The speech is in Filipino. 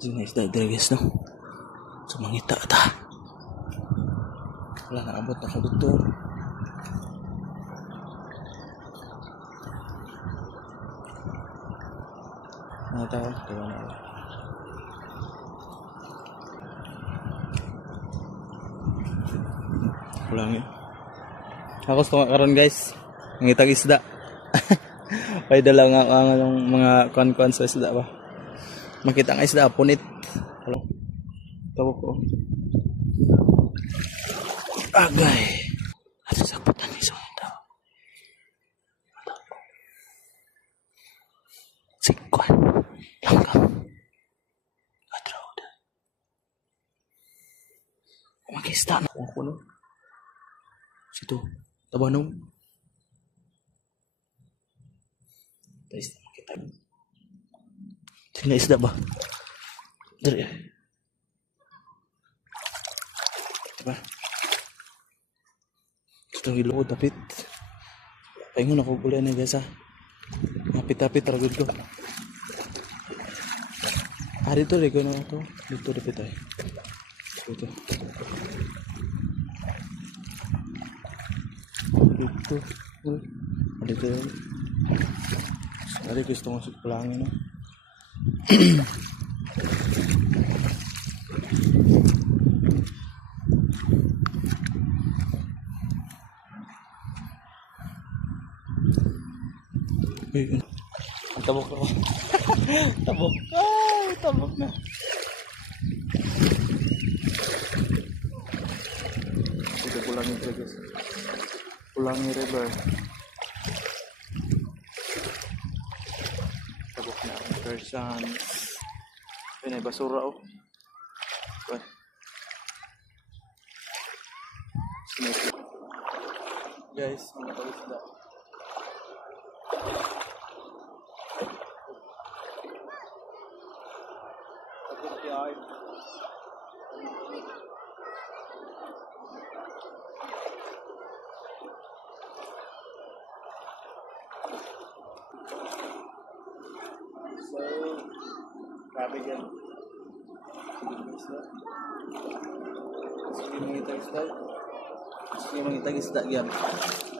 Sige na isda dito guys no. So mangita ta. Wala naabot na ko dito. Mga tao, tawa na ako. Kulang yun. Ako gusto nga karon guys. Mangitag isda. Ay dala nga ang mga kon-kon sa isda ba. Makita ang isda, punit. Hello. Tawag ko. Agay. Asa sa putan ni sa daw. Sikwan. Langgam. Atraw da. Makista na ako no. Situ. Tabanong. Isda makita. Tingnan isda ba? Dari. Diba? Itong ilong ko tapit. Paingon ako gulay na guys ha. Napit-tapit ragod ko. Ah dito rin ko na ito. Dito dapit ay. Dito. Dito. Dito. Sorry gusto mo sa kulangin no. Ang tabok ako. Tabok. Ay, tabok na. Ito pulangin ito guys. Pulangin river. Tabok na ang person. Ay, may basura oh. Guys, mga kalisda. So, grabe yan. Sige mga itag isda. Sige mga itag isda yan.